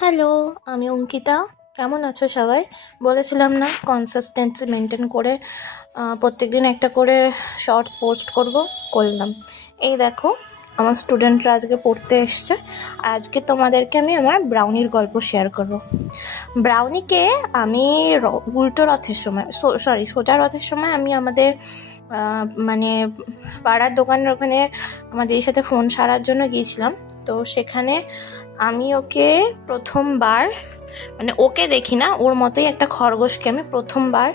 Hello, আমি অঙ্কিতা। কেমন আছো সবাই? বলেছিলাম না কনসিস্টেন্সি মেনটেন করে প্রত্যেকদিন একটা করে শর্টস পোস্ট করলাম। এই দেখো, আমার স্টুডেন্টরা আজকে পড়তে এসছে। আর আজকে তোমাদেরকে আমি আমার ব্রাউনির গল্প শেয়ার করব। ব্রাউনিকে আমি উল্টো রথের সময় সোজা রথের সময় আমি আমাদের মানে পাড়ার দোকানের ওখানে আমাদের সাথে ফোন সারার জন্য গিয়েছিলাম। তো সেখানে আমি ওকে প্রথমবার, মানে ওকে দেখি না, ওর মতোই একটা খরগোশকে আমি প্রথমবার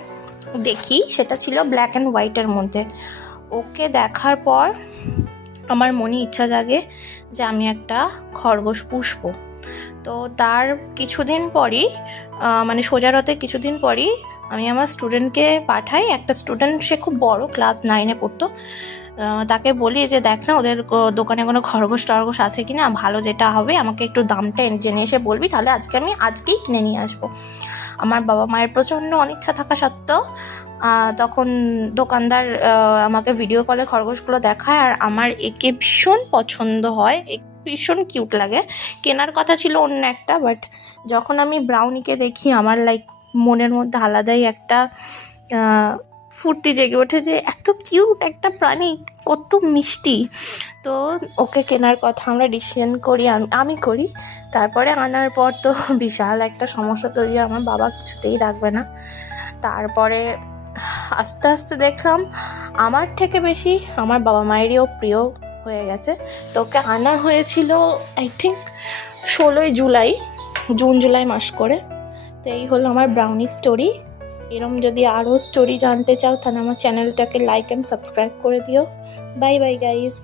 দেখি। সেটা ছিল ব্ল্যাক অ্যান্ড হোয়াইটের মধ্যে। ওকে দেখার পর আমার মনে ইচ্ছা জাগে যে আমি একটা খরগোশ পুষবো। তো তার কিছুদিন পরই, মানে সোজা রথে কিছুদিন পরই আমি আমার স্টুডেন্টকে পাঠাই। একটা স্টুডেন্ট, সে খুব বড়, ক্লাস 9-এ পড়তো। তাকে বলি যে দেখ না ওদের দোকানে কোনো খরগোশ টরগোশ আছে কি না, ভালো যেটা হবে আমাকে একটু দামটা জেনে এসে বলবি, তাহলে আজকেই কিনে নিয়ে আসবো। আমার বাবা মায়ের প্রচণ্ড অনিচ্ছা থাকা সত্ত্বেও তখন দোকানদার আমাকে ভিডিও কলে খরগোশগুলো দেখায়। আর আমার একে ভীষণ পছন্দ হয়, ভীষণ কিউট লাগে। কেনার কথা ছিল অন্য একটা, বাট যখন আমি ব্রাউনিকে দেখি আমার মনের মধ্যে আলাদাই একটা ফুর্তি জেগে ওঠে যে এত কিউট একটা প্রাণী, কত মিষ্টি। তো ওকে কেনার কথা আমরা ডিসিশন করি, আমি করি। তারপরে আনার পর তো বিশাল একটা সমস্যা তৈরি, আমার বাবা কিছুতেই রাখবে না। তারপরে আস্তে আস্তে দেখলাম আমার থেকে বেশি আমার বাবা মায়েরও প্রিয় হয়ে গেছে। তো ওকে আনা হয়েছিল আই থিঙ্ক 16ই জুলাই, জুন জুলাই মাস করে। তো এই হলো আমার ব্রাউনি স্টোরি। এরম যদি আরও স্টোরি জানতে চাও তাহলে আমার চ্যানেলটাকে লাইক অ্যান্ড সাবস্ক্রাইব করে দিও। Bye bye guys.